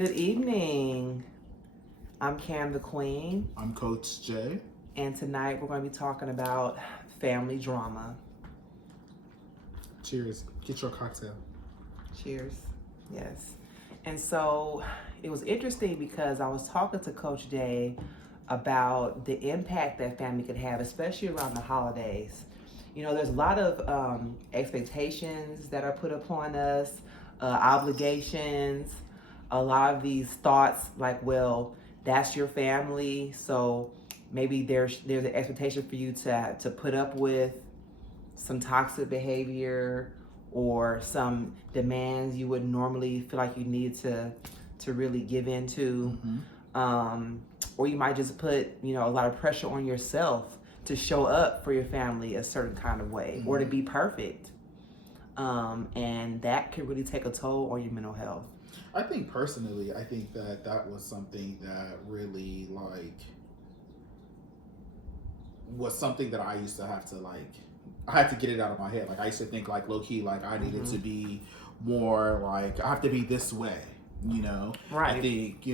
Good evening. I'm Kamthequeen, I'm Coach J. and tonight we're going to be talking about family drama. Cheers. Get your cocktail. Cheers. Yes. And so it was interesting because I was talking to Coach J about the impact that family could have, especially around the holidays. You know, there's a lot of expectations that are put upon us, obligations, a lot of these thoughts like, well, that's your family, so maybe there's an expectation for you to put up with some toxic behavior or some demands you would normally feel like you need to really give into. Or you might just put, a lot of pressure on yourself to show up for your family a certain kind of way or to be perfect. And that can really take a toll on your mental health. I think personally, that was something that really was something that I used to have to I had to get it out of my head. I used to think low key, I needed to be more I have to be this way, Right. I think,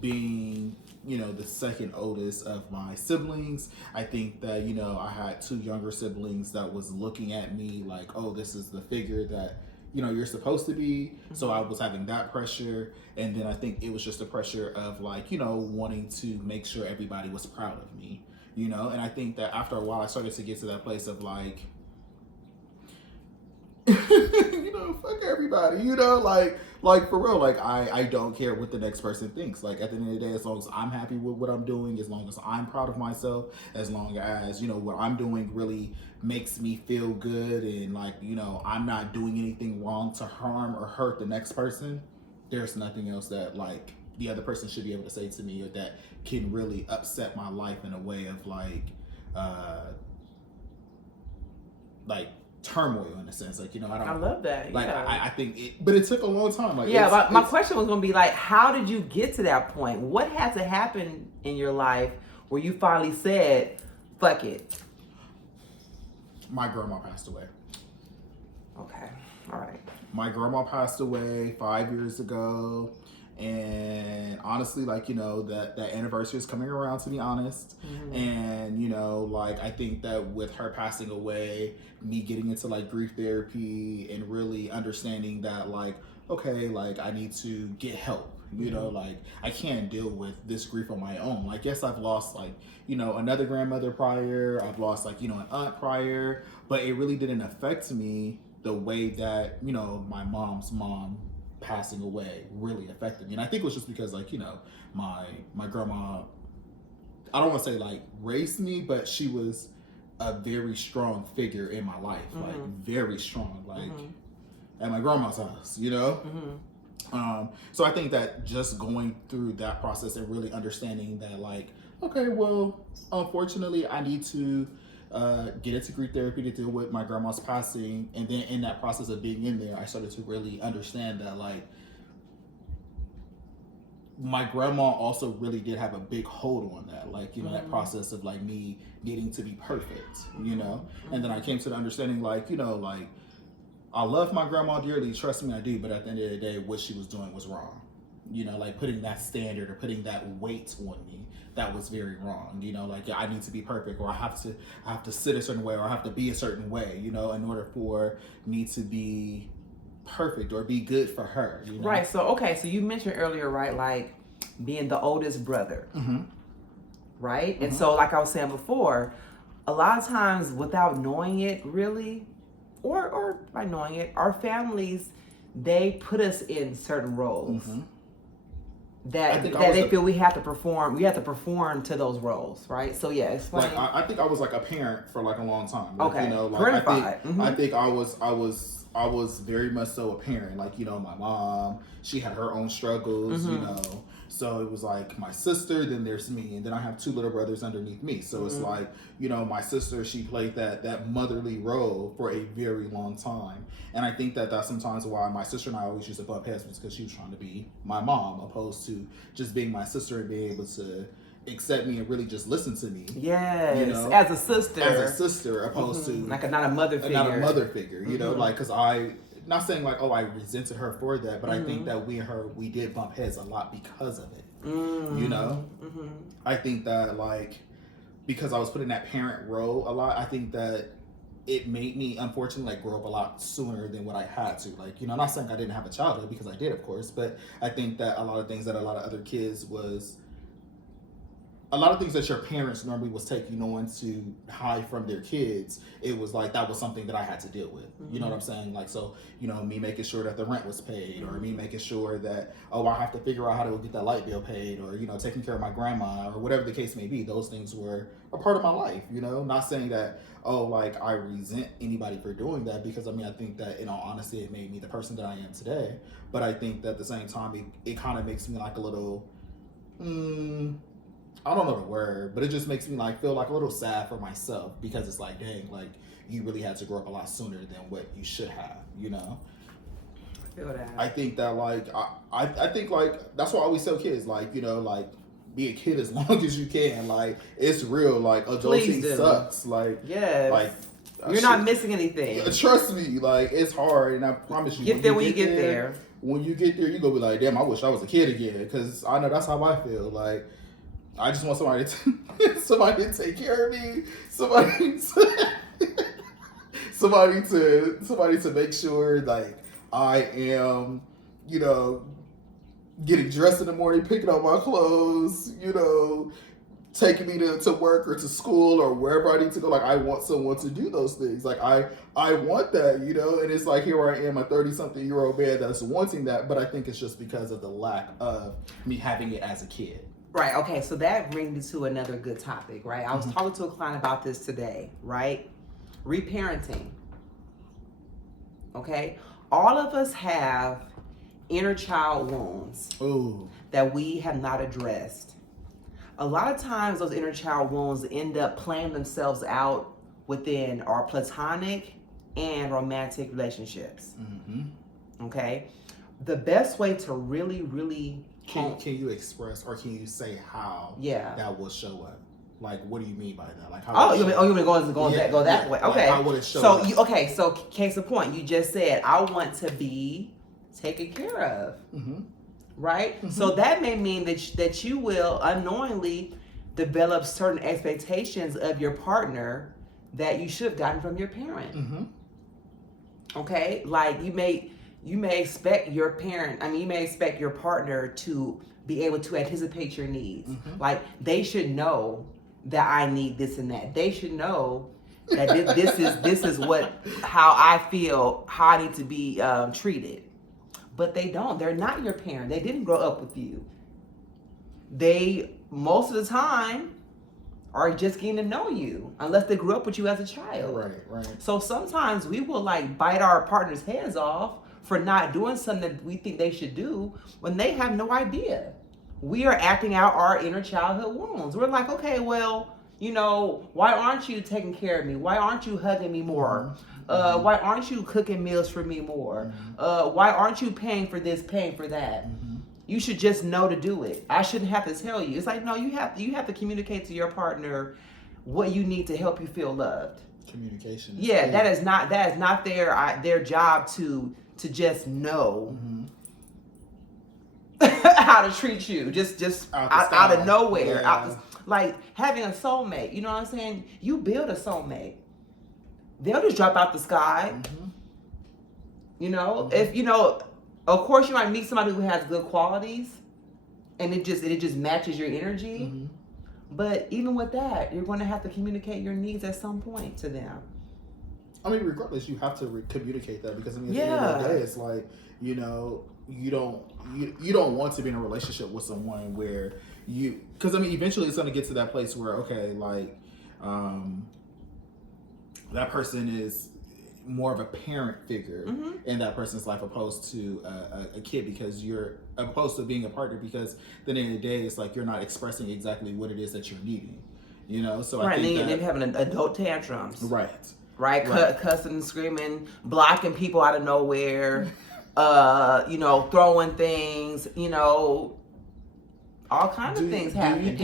being, the second oldest of my siblings, I think that, I had two younger siblings that was looking at me oh, this is the figure that, you're supposed to be. So I was having that pressure. And then I think it was just the pressure of wanting to make sure everybody was proud of me, and I think that after a while I started to get to that place of fuck everybody, for real, I don't care what the next person thinks. At the end of the day, as long as I'm happy with what I'm doing, as long as I'm proud of myself, as long as, what I'm doing really makes me feel good and I'm not doing anything wrong to harm or hurt the next person, there's nothing else that the other person should be able to say to me or that can really upset my life in a way of turmoil in a sense. I love that. I think it, but it took a long time. But my question was going to be how did you get to that point? What had to happen in your life where you finally said, fuck it? My grandma passed away. Okay. All right. My grandma passed away 5 years ago. And honestly, that anniversary is coming around, to be honest. And, I think that with her passing away, me getting into grief therapy and really understanding that okay, I need to get help. I can't deal with this grief on my own. Yes, I've lost another grandmother prior. I've lost an aunt prior, but it really didn't affect me the way that, my mom's mom passing away really affected me. And I think it was just because my grandma, I don't want to say raised me, but she was a very strong figure in my life, very strong, at my grandma's house, so I think that just going through that process and really understanding that okay, well, unfortunately I need to get into grief therapy to deal with my grandma's passing. And then in that process of being in there, I started to really understand that my grandma also really did have a big hold on that, that process of me needing to be perfect, and then I came to the understanding I love my grandma dearly, trust me, I do, but at the end of the day, what she was doing was wrong. Putting that standard or putting that weight on me, that was very wrong. I need to be perfect, or I have to sit a certain way, or I have to be a certain way, in order for me to be perfect or be good for her. Right. So you mentioned earlier, right, being the oldest brother, right? And so, I was saying before, a lot of times without knowing it, really, or by knowing it, our families, they put us in certain roles. That they feel we have to perform. We have to perform to those roles, right? So yeah, explain. I think I was a parent for a long time. Okay. I think I was very much so a parent. My mom, she had her own struggles. So it was my sister, then there's me, and then I have two little brothers underneath me. So it's my sister, she played that motherly role for a very long time. And I think that that's sometimes why my sister and I always used to bump heads, because she was trying to be my mom opposed to just being my sister and being able to accept me and really just listen to me. Yes, as a sister, opposed to not a mother figure. because not saying like, oh, I resented her for that, but I think that we did bump heads a lot because of it. You know, I think that like, because I was put in that parent role a lot, I think that it made me, unfortunately, like grow up a lot sooner than what I had to. Like, you know, I'm not saying I didn't have a childhood, because I did, of course, but I think that a lot of things that a lot of other kids was, a lot of things that your parents normally was taking on to hide from their kids, it was like that was something that I had to deal with. You know what I'm saying? Like, so, you know, me making sure that the rent was paid, or me making sure that, oh, I have to figure out how to get that light bill paid, or, you know, taking care of my grandma, or whatever the case may be. Those things were a part of my life, you know? Not saying that, oh, like I resent anybody for doing that, because I mean, I think that in all honesty, it made me the person that I am today. But I think that at the same time, it kind of makes me like a little, I don't know the word, but it just makes me like feel like a little sad for myself, because it's like, dang, like you really had to grow up a lot sooner than what you should have, you know? I feel that. I think that like, I think like, that's why I always tell kids, like, you know, like be a kid as long as you can. Like, it's real, like adulting sucks. Like, yes. Like, you're not missing anything. Trust me, like it's hard, and I promise you. Get there when you get there. When you get there, you're gonna be like, damn, I wish I was a kid again, because I know that's how I feel. Like, I just want somebody to take care of me, somebody to make sure like I am, you know, getting dressed in the morning, picking up my clothes, you know, taking me to work or to school or wherever I need to go. Like, I want someone to do those things. Like, I want that, you know, and it's like, here I am, a 30-something-year-old man that's wanting that, but I think it's just because of the lack of me having it as a kid. Right. Okay. So that brings me to another good topic, right? I was talking to a client about this today, right? Reparenting. Okay. All of us have inner child wounds that we have not addressed. A lot of times those inner child wounds end up playing themselves out within our platonic and romantic relationships. Okay. The best way to really Can you express, or can you say how that will show up? Like, what do you mean by that? Like, how? You want me to go that way? Okay. Like, how would it show up? So case in point, you just said I want to be taken care of, right? So that may mean that you will unknowingly develop certain expectations of your partner that you should have gotten from your parent. Okay, like you may expect your partner to be able to anticipate your needs. Like, they should know that I need this and that. They should know that this is how I feel, how I need to be treated. But they don't. They're not your parent. They didn't grow up with you. They, most of the time, are just getting to know you, unless they grew up with you as a child. Right. So sometimes we will like bite our partner's heads off for not doing something that we think they should do when they have no idea. We are acting out our inner childhood wounds. We're like, okay, well, you know, why aren't you taking care of me? Why aren't you hugging me more? Why aren't you cooking meals for me more? Why aren't you paying for this, paying for that? You should just know to do it. I shouldn't have to tell you. It's like, no, you have to communicate to your partner what you need to help you feel loved. Communication. Yeah, that is not their job to just know how to treat you. Just out of nowhere. Like having a soulmate. You know what I'm saying? You build a soulmate. They'll just drop out the sky. You know, if you know. Of course, you might meet somebody who has good qualities, and it just matches your energy. But even with that, you're going to have to communicate your needs at some point to them. I mean, regardless, you have to communicate that, because I mean, at the end of the day, it's like, you know, you don't want to be in a relationship with someone where because I mean, eventually it's going to get to that place where, okay, like that person is more of a parent figure in that person's life, opposed to a kid, because you're opposed to being a partner, because at the end of the day, it's like you're not expressing exactly what it is that you're needing, you know. So I think and then having adult tantrums, right, cussing and screaming, blocking people out of nowhere, you know, throwing things, you know, all kinds of things happen.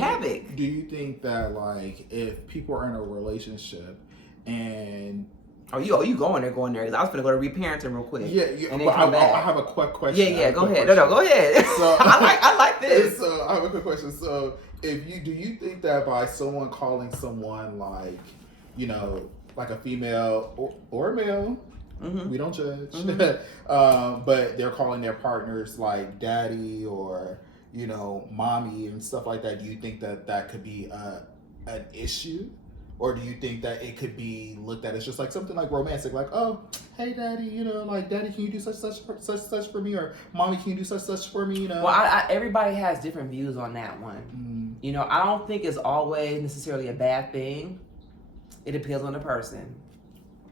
Do you think that, like, if people are in a relationship and Oh, you going there? Because I was gonna go to reparenting real quick. Yeah, and then but come back. I have a quick question. Yeah, go ahead. No, go ahead. So, I like this. So I have a quick question. So, do you think that by someone calling someone like, you know, like a female or a male, we don't judge, but they're calling their partners like daddy or, you know, mommy and stuff like that, do you think that could be an issue? Or do you think that it could be looked at as just like something like romantic, like, oh, hey, daddy, you know, like, daddy, can you do such for me? Or mommy, can you do such for me? You know. Well, everybody has different views on that one. You know, I don't think it's always necessarily a bad thing. It depends on the person.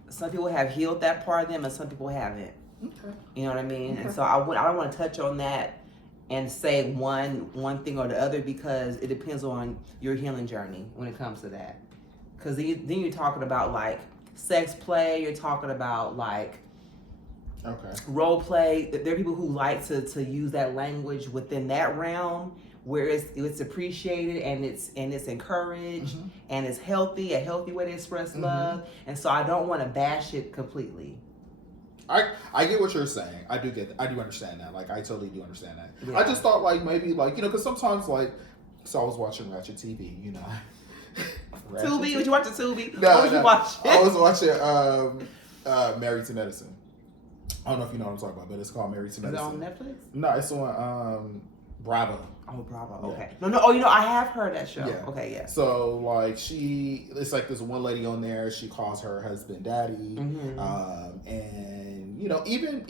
Some people have healed that part of them, and some people haven't. Okay. You know what I mean? Okay. And so I don't want to touch on that and say one thing or the other, because it depends on your healing journey when it comes to that. Because then you're talking about like sex play, you're talking about like role play. There are people who like to use that language within that realm where it's appreciated and it's encouraged and it's healthy, a healthy way to express love. And so I don't want to bash it completely. I get what you're saying. I do understand that. Like, I totally do understand that. Yeah. I just thought like maybe like, you know, because sometimes like, so I was watching Ratchet TV, you know. Tubi? Would you watch the Tubi? No, you watch it? I was watching Married to Medicine. I don't know if you know what I'm talking about, but it's called Married to Medicine. Is it on Netflix? No, it's on Bravo. Oh, Bravo. Yeah. Okay. No. Oh, you know, I have heard that show. Yeah. Okay, yeah. So like it's like this one lady on there. She calls her husband daddy, and you know even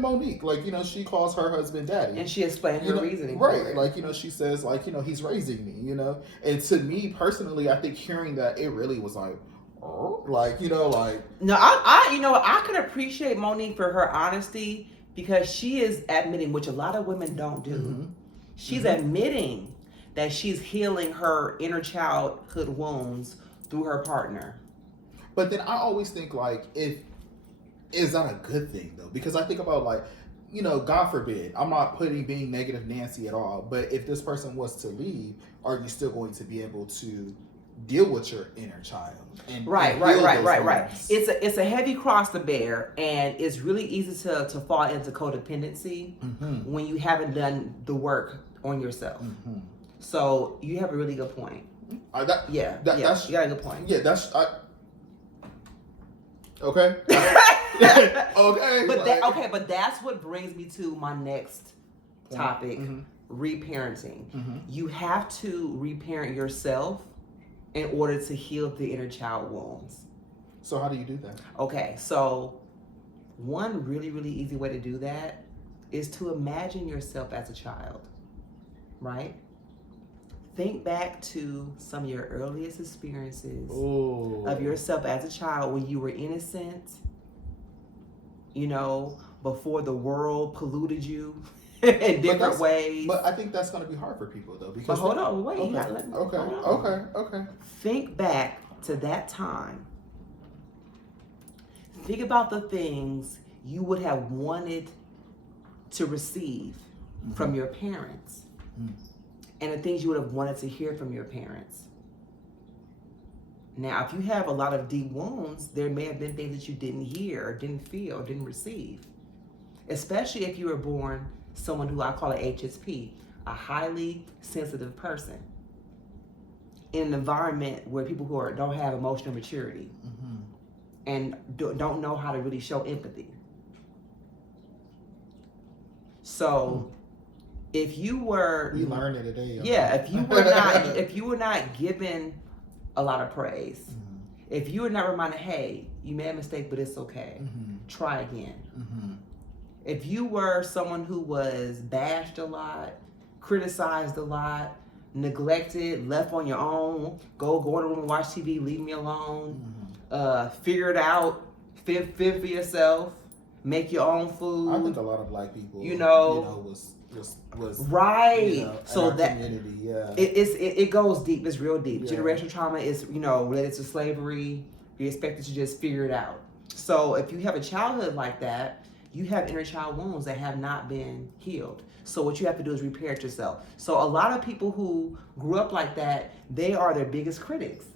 Monique, like, you know, she calls her husband daddy, and she explained her reasoning. Right, like, you know, she says like, you know, he's raising me, you know, and to me personally, I think hearing that, it really was like, oh, like, you know, like no, I you know, I could appreciate Monique for her honesty, because she is admitting, which a lot of women don't do. She's admitting that she's healing her inner childhood wounds through her partner. But then I always think like, is that a good thing though? Because I think about like, you know, God forbid, I'm not being negative Nancy at all, but if this person was to leave, are you still going to be able to deal with your inner child? And right. It's a heavy cross to bear, and it's really easy to fall into codependency when you haven't done the work on yourself. So you have a really good point. That's, you got a good point. Yeah, that's okay. Okay. But that's what brings me to my next topic: reparenting. You have to reparent yourself in order to heal the inner child wounds. So how do you do that? Okay, so one really, really easy way to do that is to imagine yourself as a child, right? Think back to some of your earliest experiences of yourself as a child when you were innocent, you know, before the world polluted you in different ways. But I think that's going to be hard for people though. Because but hold on, wait. Okay. Think back to that time. Think about the things you would have wanted to receive from your parents and the things you would have wanted to hear from your parents. Now, if you have a lot of deep wounds, there may have been things that you didn't hear or didn't feel or didn't receive, especially if you were born someone who I call an HSP, a highly sensitive person, in an environment where people who don't have emotional maturity and don't know how to really show empathy. So if you were... We learned it today. Yeah, if you were not given a lot of praise, if you were not reminded, hey, you made a mistake, but it's okay, try again. If you were someone who was bashed a lot, criticized a lot, neglected, left on your own, go in the room and watch TV, leave me alone, figure it out, fend for yourself, make your own food. I think a lot of black people, was right. You know, so that community, it goes deep. It's real deep. Yeah. Generational trauma is related to slavery. You're expected to just figure it out. So if you have a childhood like that, you have inner child wounds that have not been healed. So what you have to do is repair it yourself. So a lot of people who grew up like that, they are their biggest critics.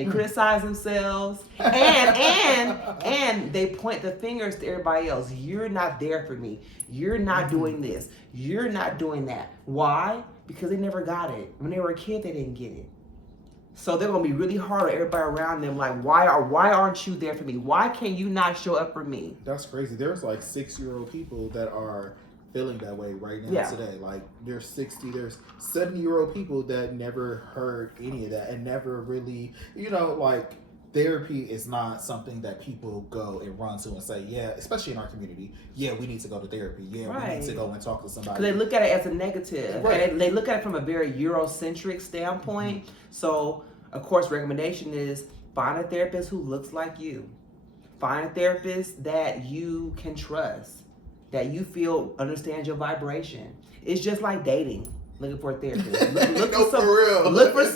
They criticize themselves, and they point the fingers to everybody else. You're not there for me. You're not doing this. You're not doing that. Why? Because they never got it. When they were a kid, they didn't get it. So they're gonna be really hard on everybody around them. Like, why aren't you there for me? Why can you not show up for me? That's crazy. There's like 6-year-old people that are feeling that way right now today. Like there's 70-year-old people that never heard any of that and never really, like therapy is not something that people go and run to and say, yeah, especially in our community, yeah, we need to go to therapy. Yeah, we need to go and talk to somebody. Because they look at it as a negative. Right. They look at it from a very Eurocentric standpoint. So, of course, recommendation is find a therapist who looks like you. Find a therapist that you can trust, that you feel understands your vibration. It's just like dating. Looking for a therapist.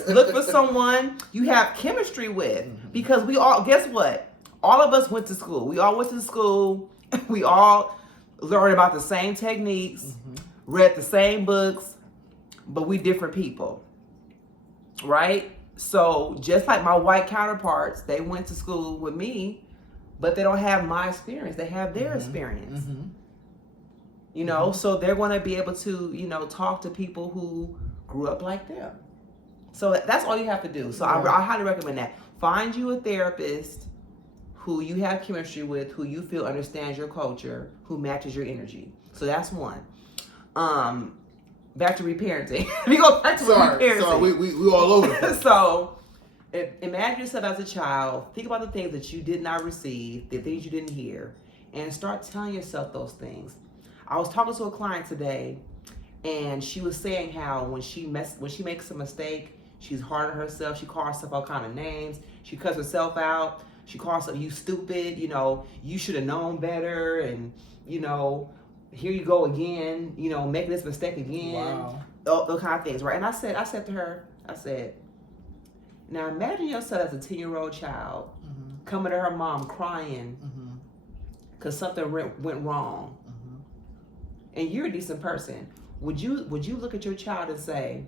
Look for someone you have chemistry with. Because we all, guess what? All of us went to school. We all went to school. We all learned about the same techniques, read the same books, but we different people. Right? So just like my white counterparts, they went to school with me, but they don't have my experience. They have their experience. So they're going to be able to, talk to people who grew up like them. So that's all you have to do. So I highly recommend that. Find you a therapist who you have chemistry with, who you feel understands your culture, who matches your energy. So that's one. Back to reparenting. We go back to reparenting. Sorry, we all over. So imagine yourself as a child. Think about the things that you did not receive, the things you didn't hear, and start telling yourself those things. I was talking to a client today, and she was saying how when she makes a mistake, she's hard on herself. She calls herself all kind of names. She cuts herself out. She calls herself, you stupid. You should have known better. And here you go again. Making this mistake again. Wow. Those kind of things, right? And I said to her, now imagine yourself as a 10-year-old child coming to her mom crying because something went wrong. And you're a decent person. Would you look at your child and say,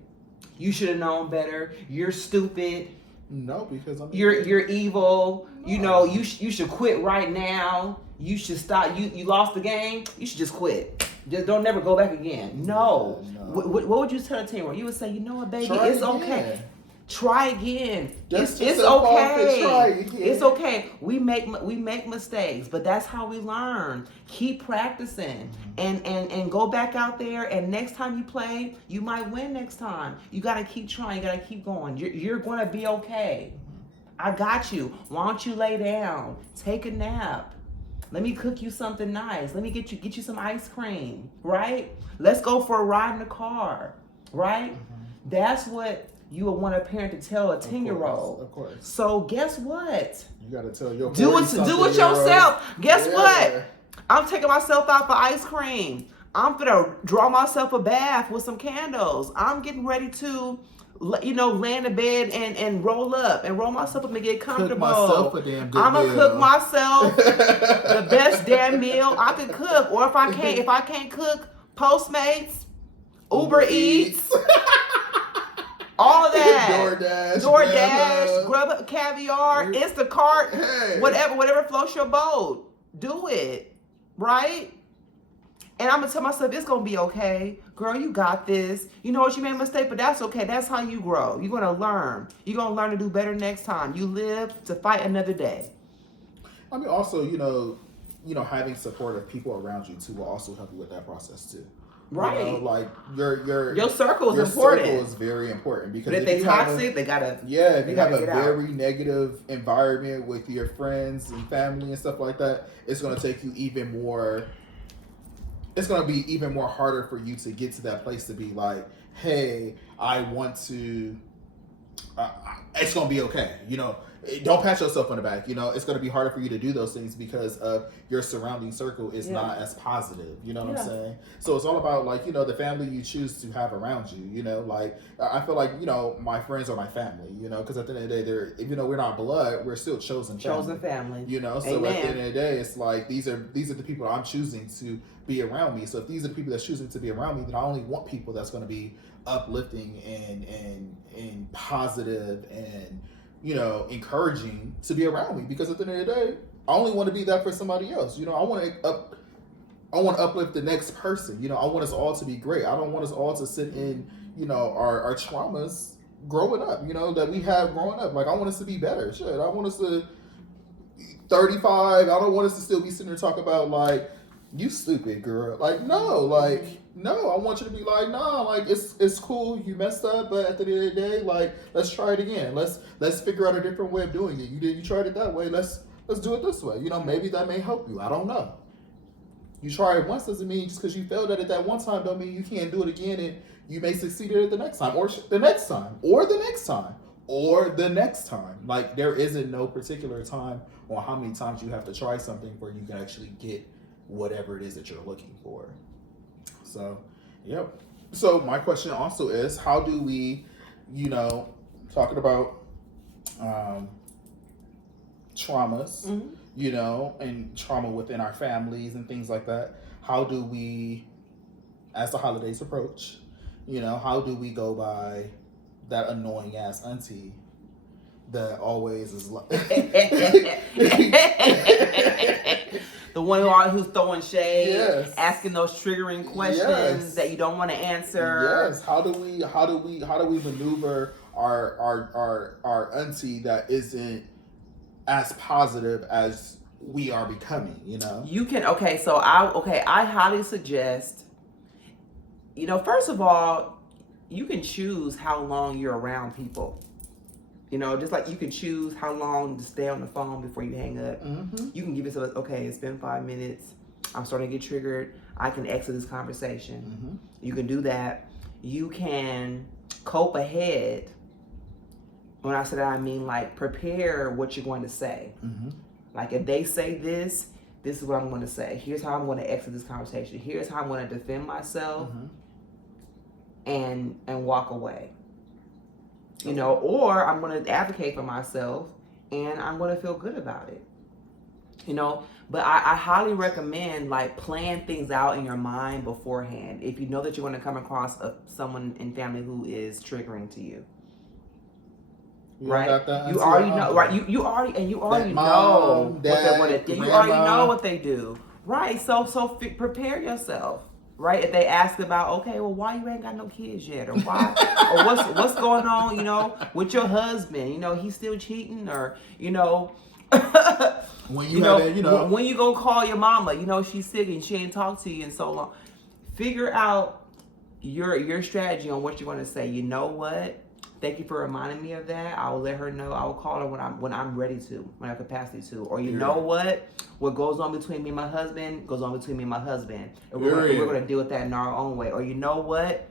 you should have known better, you're stupid, no, because you're evil, no. you should quit right now, you should stop, you lost the game, you should just quit, just don't never go back again? No. What would you tell a 10-year-old? You would say, you know what, baby, it's okay. Try again. It's okay. It's okay. We make mistakes, but that's how we learn. Keep practicing and go back out there. And next time you play, you might win next time. You got to keep trying. You got to keep going. You're going to be okay. I got you. Why don't you lay down? Take a nap. Let me cook you something nice. Let me get you some ice cream. Right? Let's go for a ride in the car. Right? That's what you would want a parent to tell a 10-year-old. Of course. So guess what? You got to tell your do it yourself. Guess what? I'm taking myself out for ice cream. I'm gonna draw myself a bath with some candles. I'm getting ready to, lay in the bed and roll myself up and get comfortable. Cook myself a damn good I'm gonna meal. cook myself the best damn meal I could cook. Or if I can't cook, Postmates, Uber Eats. All of that. DoorDash, Grub, Caviar, Instacart, whatever floats your boat. Do it, right? And I'm going to tell myself, it's going to be okay. Girl, you got this. You know what, you made a mistake, but that's okay. That's how you grow. You're going to learn. You're going to learn to do better next time. You live to fight another day. I mean, also, having support of people around you, too, will also help you with that process, too. Right. Like your circle is important. Your circle is very important because but if they toxic, they gotta. Yeah, if you have a very negative environment with your friends and family and stuff like that, it's gonna take you even more. It's gonna be even more harder for you to get to that place to be like, hey, I want to. It's gonna be okay, Don't pat yourself on the back. It's going to be harder for you to do those things because of your surrounding circle is not as positive. You know what I'm saying? So it's all about the family you choose to have around you. I feel like my friends are my family. Because at the end of the day, they're even though we're not blood, we're still chosen family. Chosen family. So Amen. At the end of the day, it's like these are the people I'm choosing to be around me. So if these are the people that's choosing to be around me, then I only want people that's going to be uplifting and positive and encouraging to be around me, because at the end of the day, I only want to be that for somebody else. I want to uplift the next person. I want us all to be great. I don't want us all to sit in, our traumas growing up, that we have growing up. Like, I want us to be better. Shit, I want us to 35. I don't want us to still be sitting there talking about, like, you stupid girl. Like, no, I want you to be like, nah, like, it's cool. You messed up, but at the end of the day, like, let's try it again. Let's figure out a different way of doing it. You tried it that way. Let's do it this way. Maybe that may help you. I don't know. You try it once doesn't mean just because you failed at it that one time don't mean you can't do it again, and you may succeed at it the next time, or the next time, or the next time, or the next time. Like, there isn't no particular time on how many times you have to try something before you can actually get whatever it is that you're looking for. So, yep. So my question also is, how do we, talking about traumas, and trauma within our families and things like that, how do we, as the holidays approach, how do we go by that annoying ass auntie that always is like the one who's throwing shade, yes, asking those triggering questions, yes, that you don't want to answer. Yes. How do we maneuver our auntie that isn't as positive as we are becoming? You can I highly suggest, first of all, you can choose how long you're around people. Just like you can choose how long to stay on the phone before you hang up. Mm-hmm. You can give yourself, okay, it's been 5 minutes. I'm starting to get triggered. I can exit this conversation. Mm-hmm. You can do that. You can cope ahead. When I say that, I mean, like, prepare what you're going to say. Mm-hmm. Like, if they say this is what I'm going to say. Here's how I'm going to exit this conversation. Here's how I'm going to defend myself, mm-hmm, and walk away. Or I'm going to advocate for myself and I'm going to feel good about it. But I highly recommend, like, plan things out in your mind beforehand. If you know that you're going to come across someone in family who is triggering to you. Right? You already know, right? You already know what they want to do. You already know what they do. Right. So prepare yourself. Right? If they ask about, okay, well, why you ain't got no kids yet, or why, or what's going on, with your husband, he's still cheating, or when when you go call your mama, she's sick and she ain't talked to you in so long. Figure out your strategy on what you're going to say. You know what? Thank you for reminding me of that. I'll let her know. I will call her when I'm ready to, when I have capacity to. Or know what goes on between me and my husband goes on between me and my husband. And we're going to deal with that in our own way. Or you know what?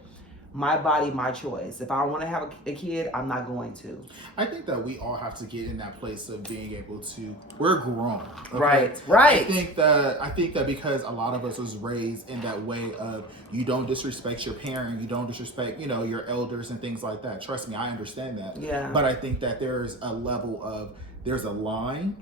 My body, my choice. If I want to have a kid, I'm not going to. I think that we all have to get in that place of being able to. We're grown, okay? Right. I think that because a lot of us was raised in that way of, you don't disrespect your parent, you don't disrespect, your elders and things like that. Trust me, I understand that. Yeah. But I think that there's a level of, there's a line,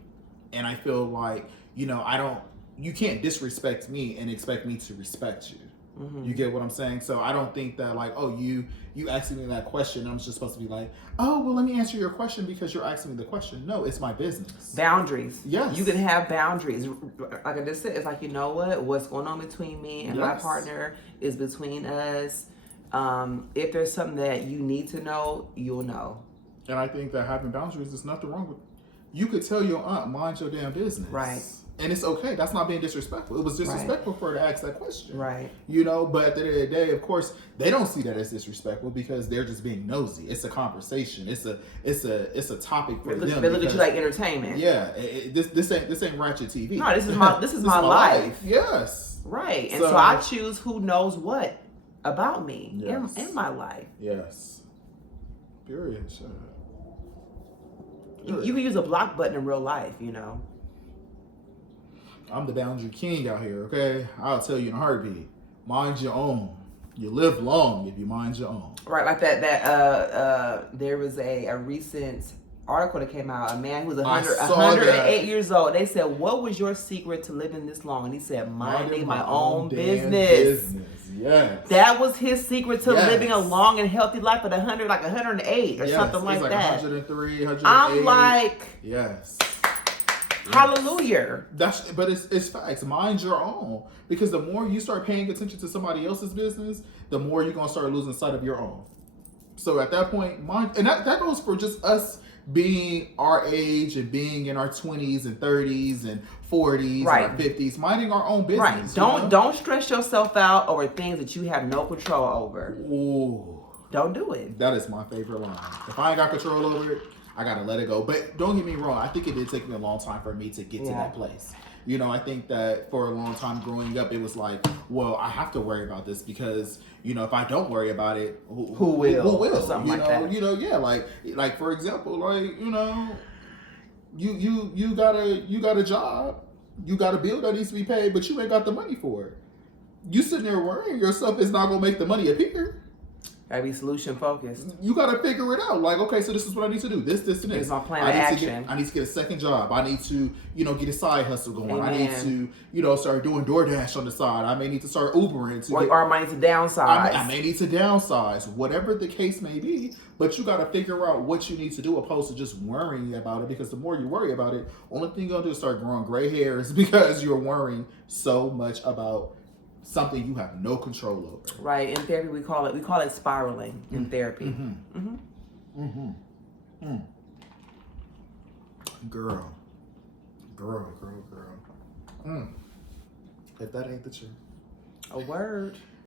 and I feel like, you can't disrespect me and expect me to respect you. Mm-hmm. You get what I'm saying? So I don't think that, like, oh, you asking me that question, I'm just supposed to be like, oh, well, let me answer your question because you're asking me the question. No, it's my business. Boundaries. Yes. You can have boundaries. Like I just said, it's like, what's going on between me and my partner is between us. If there's something that you need to know, you'll know. And I think that having boundaries, there's nothing wrong with. You could tell your aunt, mind your damn business. Right. And it's okay. That's not being disrespectful. It was disrespectful for her to ask that question. Right. But at the end of the day, of course, they don't see that as disrespectful because they're just being nosy. It's a conversation. It's a topic for them. They look at you like entertainment. Yeah. This ain't Ratchet TV. No, this is my life. Yes. Right. And so I choose who knows what about me in my life. Yes. Period. You can use a block button in real life, I'm the boundary king out here, okay? I'll tell you in a heartbeat. Mind your own. You live long if you mind your own. Right, like that there was a recent article that came out. A man who was 108 years old. They said, what was your secret to living this long? And he said, minding my own business. Yes. That was his secret to Yes. living a long and healthy life at 100, like 108 or something like that. 103, 108. I'm like, yes. Hallelujah. But it's facts. Mind your own, because the more you start paying attention to somebody else's business, the more you're gonna start losing sight of your own. So at that point, and that goes for just us being our age and being in our 20s and 30s and 40s Right. and our 50s, minding our own business. Right. Don't stress yourself out over things that you have no control over. Ooh. Don't do it. That is my favorite line. If I ain't got control over it, I gotta let it go. But don't get me wrong, I think it did take me a long time for me to get to that place. You know, I think that for a long time growing up, it was like, well, I have to worry about this because, you know, if I don't worry about it, who will? Who will? Something you like know, that. You know, yeah, like for example, like, you know, you got a job, you got a bill that needs to be paid, but you ain't got the money for it. You sitting there worrying yourself is not gonna make the money appear. Gotta be solution focused. You gotta figure it out. Like, okay, so this is what I need to do. This, and this. Here's my plan of action. I need to get a second job. I need to, you know, get a side hustle going. Amen. I need to, you know, start doing DoorDash on the side. I may need to start Ubering. Or I need to downsize. I may need to downsize. Whatever the case may be, but you gotta figure out what you need to do opposed to just worrying about it, because the more you worry about it, only thing you're gonna do is start growing gray hairs because you're worrying so much about something you have no control over. Right. In therapy, we call it spiraling in therapy. Girl. If that ain't the truth. A word.